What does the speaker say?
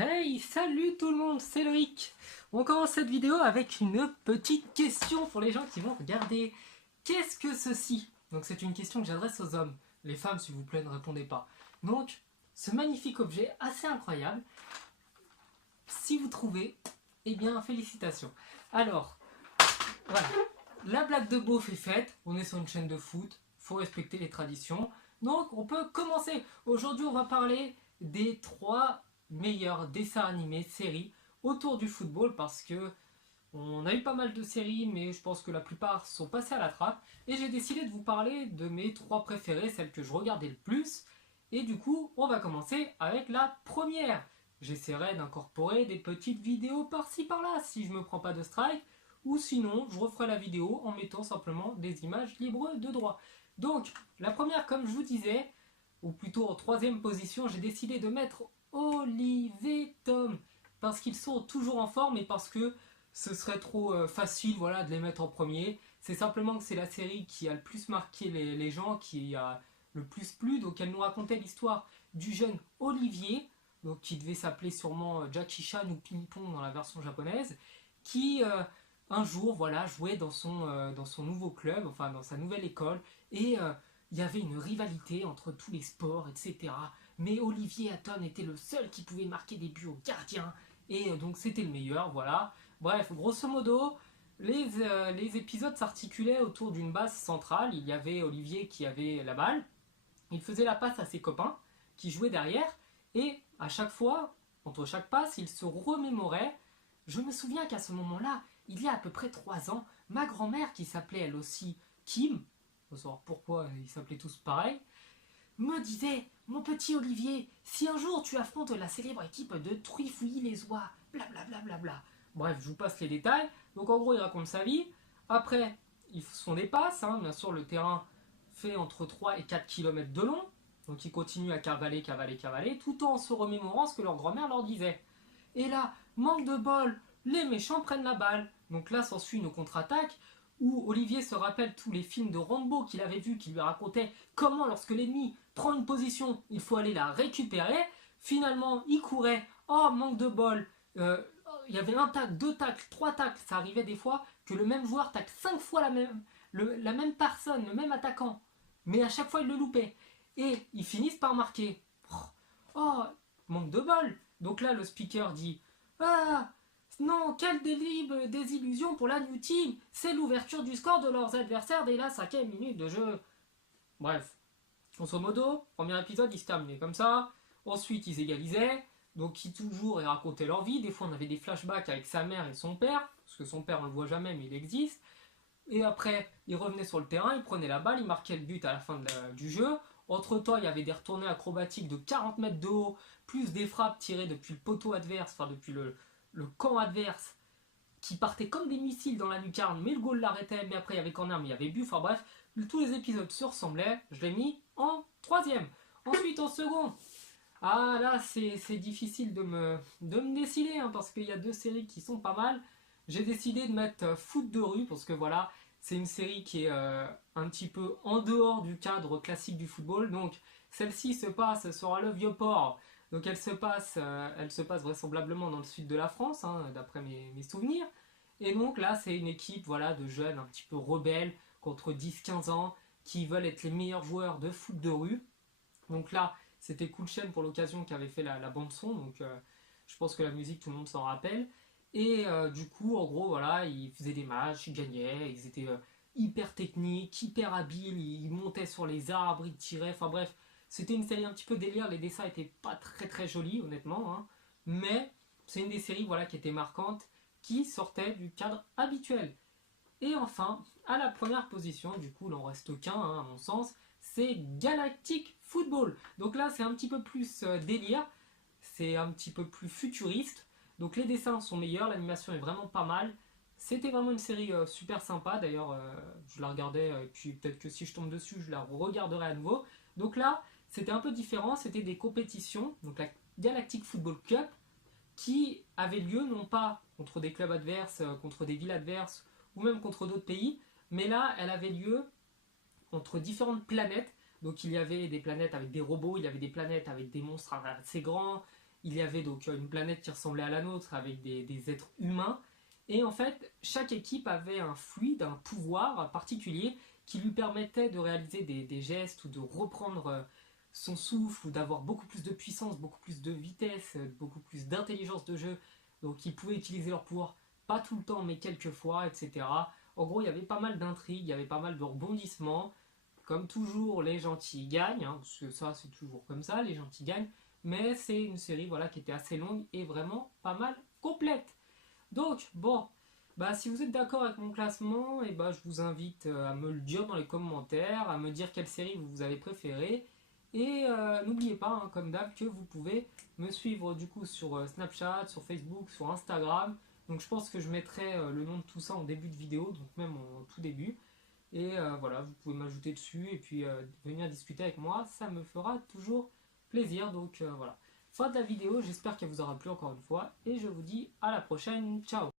Hey, salut tout le monde, c'est Loïc. On commence cette vidéo avec une petite question pour les gens qui vont regarder. Qu'est-ce que ceci? Donc c'est une question que j'adresse aux hommes. Les femmes, s'il vous plaît, ne répondez pas. Donc, ce magnifique objet assez incroyable, si vous trouvez, eh bien, félicitations. Alors, voilà. La blague de beauf est faite. On est sur une chaîne de foot. Faut respecter les traditions. Donc, on peut commencer. Aujourd'hui, on va parler des 3 meilleurs dessins animés, séries autour du football parce que on a eu pas mal de séries, mais je pense que la plupart sont passées à la trappe. Et j'ai décidé de vous parler de mes 3 préférées, celles que je regardais le plus. Et du coup, on va commencer avec la première. J'essaierai d'incorporer des petites vidéos par-ci par-là si je me prends pas de strike. Ou sinon, je referai la vidéo en mettant simplement des images libres de droit. Donc, la première, comme je vous disais, ou plutôt en troisième position, j'ai décidé de mettre Olivier Tom. Parce qu'ils sont toujours en forme et parce que ce serait trop facile voilà, de les mettre en premier. C'est simplement que c'est la série qui a le plus marqué les gens, qui a le plus plu. Donc elle nous racontait l'histoire du jeune Olivier, donc qui devait s'appeler sûrement Jackie Chan ou Ping Pong dans la version japonaise, qui un jour voilà, jouait dans son nouveau club, enfin dans sa nouvelle école, et il y avait une rivalité entre tous les sports, etc. Mais Olivier Hatton était le seul qui pouvait marquer des buts au gardien, et donc c'était le meilleur, voilà. Bref, grosso modo, les épisodes s'articulaient autour d'une base centrale. Il y avait Olivier qui avait la balle, il faisait la passe à ses copains qui jouaient derrière, et à chaque fois, entre chaque passe, il se remémorait. Je me souviens qu'à ce moment-là, il y a à peu près 3 ans, ma grand-mère, qui s'appelait elle aussi Kim, faut savoir pourquoi ils s'appelaient tous pareil, me disait: mon petit Olivier, si un jour tu affrontes la célèbre équipe de Truifouilly-les-Oies, blablabla. Bla bla bla. Bref, je vous passe les détails. Donc en gros, il raconte sa vie. Après, ils font des passes. Bien sûr, le terrain fait entre 3 et 4 km de long. Donc ils continuent à cavaler, cavaler, cavaler, tout en se remémorant ce que leur grand-mère leur disait. Et là, manque de bol, les méchants prennent la balle. Donc là s'ensuit une contre-attaque où Olivier se rappelle tous les films de Rambo qu'il avait vus qui lui racontaient comment lorsque l'ennemi prend une position, il faut aller la récupérer. Finalement, il courait. Oh, manque de bol. Il y avait un tacle, 2 tacles, 3 tacles. Ça arrivait des fois que le même joueur tacle 5 fois la même personne, le même attaquant. Mais à chaque fois, il le loupait. Et ils finissent par marquer. Oh, manque de bol. Donc là, le speaker dit: ah, non, quelle désillusion pour la New Team. C'est l'ouverture du score de leurs adversaires dès la 5e minute de jeu. Bref, grosso modo, premier épisode, il se terminait comme ça. Ensuite, ils égalisaient. Donc, ils toujours racontaient leur vie. Des fois, on avait des flashbacks avec sa mère et son père. Parce que son père, on le voit jamais, mais il existe. Et après, ils revenaient sur le terrain, ils prenaient la balle, ils marquaient le but à la fin du jeu. Entre temps, il y avait des retournées acrobatiques de 40 mètres de haut, plus des frappes tirées depuis le poteau adverse, enfin depuis le camp adverse, qui partaient comme des missiles dans la lucarne, mais le goal l'arrêtait, mais après il y avait corner, mais il y avait but. Enfin bref, tous les épisodes se ressemblaient. Je l'ai mis en troisième. Ensuite, en second, ah là, c'est difficile de me décider, parce qu'il y a 2 séries qui sont pas mal. J'ai décidé de mettre Foot de rue, parce que voilà, c'est une série qui est un petit peu en dehors du cadre classique du football. Donc, celle-ci se passe sur le Vieux-Port. Donc, elle se passe vraisemblablement dans le sud de la France, d'après mes souvenirs. Et donc là, c'est une équipe voilà, de jeunes un petit peu rebelles, contre 10-15 ans, qui veulent être les meilleurs joueurs de foot de rue. Donc là, c'était Cool Chain pour l'occasion qui avait fait la bande son, donc je pense que la musique tout le monde s'en rappelle. Et du coup, en gros, voilà, ils faisaient des matchs, ils gagnaient, ils étaient hyper techniques, hyper habiles, ils montaient sur les arbres, ils tiraient, enfin bref, c'était une série un petit peu délire, les dessins étaient pas très très jolis honnêtement, mais c'est une des séries voilà, qui était marquante, qui sortait du cadre habituel. Et enfin, à la première position, du coup, il n'en reste qu'un, à mon sens, c'est Galactic Football. Donc là, c'est un petit peu plus délire, c'est un petit peu plus futuriste. Donc les dessins sont meilleurs, l'animation est vraiment pas mal. C'était vraiment une série super sympa. D'ailleurs, je la regardais, et puis peut-être que si je tombe dessus, je la regarderai à nouveau. Donc là, c'était un peu différent, c'était des compétitions. Donc la Galactic Football Cup, qui avait lieu non pas contre des clubs adverses, contre des villes adverses, ou même contre d'autres pays, mais là, elle avait lieu entre différentes planètes. Donc il y avait des planètes avec des robots, il y avait des planètes avec des monstres assez grands, il y avait donc une planète qui ressemblait à la nôtre avec des êtres humains. Et en fait, chaque équipe avait un fluide, un pouvoir particulier qui lui permettait de réaliser des gestes ou de reprendre son souffle ou d'avoir beaucoup plus de puissance, beaucoup plus de vitesse, beaucoup plus d'intelligence de jeu. Donc ils pouvaient utiliser leur pouvoir pas tout le temps mais quelques fois, etc. En gros, il y avait pas mal d'intrigues, il y avait pas mal de rebondissements. Comme toujours, les gentils gagnent, hein, parce que ça c'est toujours comme ça, les gentils gagnent. Mais c'est une série voilà, qui était assez longue et vraiment pas mal complète. Donc, bon, bah, si vous êtes d'accord avec mon classement, et bah, je vous invite à me le dire dans les commentaires, à me dire quelle série vous avez préférée. Et n'oubliez pas, hein, comme d'hab, que vous pouvez me suivre du coup sur Snapchat, sur Facebook, sur Instagram. Donc je pense que je mettrai le nom de tout ça en début de vidéo, donc même en tout début. Et voilà, vous pouvez m'ajouter dessus et puis venir discuter avec moi, ça me fera toujours plaisir. Donc voilà. Fin de la vidéo, j'espère qu'elle vous aura plu encore une fois et je vous dis à la prochaine, ciao.